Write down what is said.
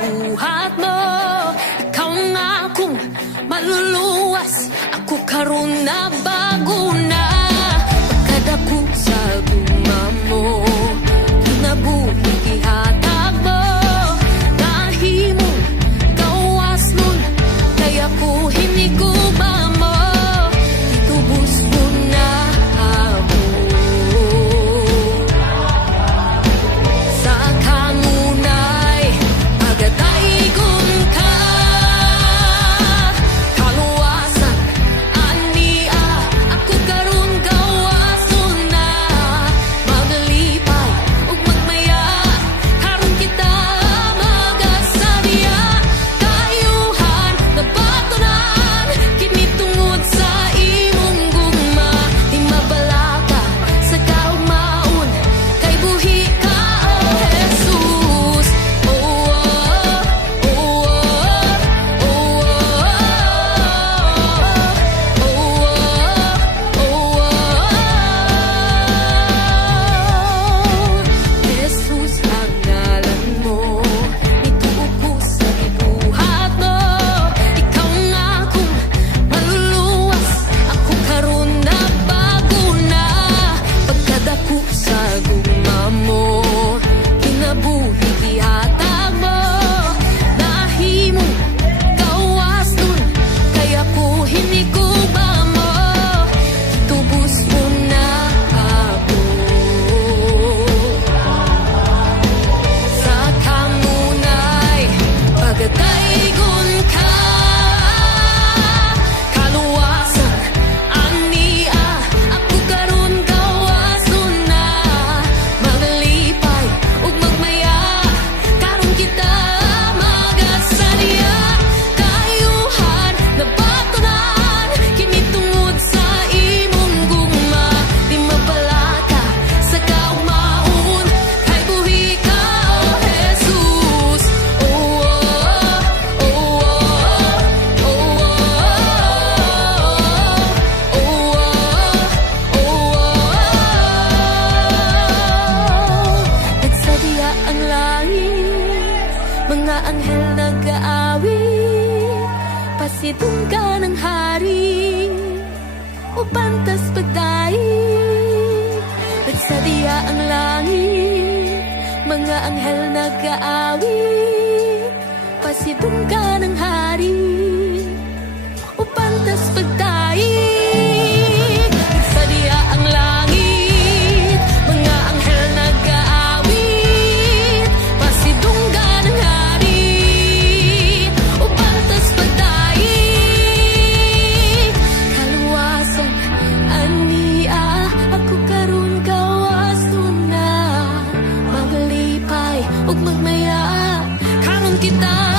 buhat mo. Ikaw nga akong maluluwas. Ako karoon na bago na anghel nag-aawit Pasitong ka ng hari O pantas pagdaig At sa diya ang langit Mga anghel nag-aawit Pasitong ka ng hari. Huwag magmaya, karon kita.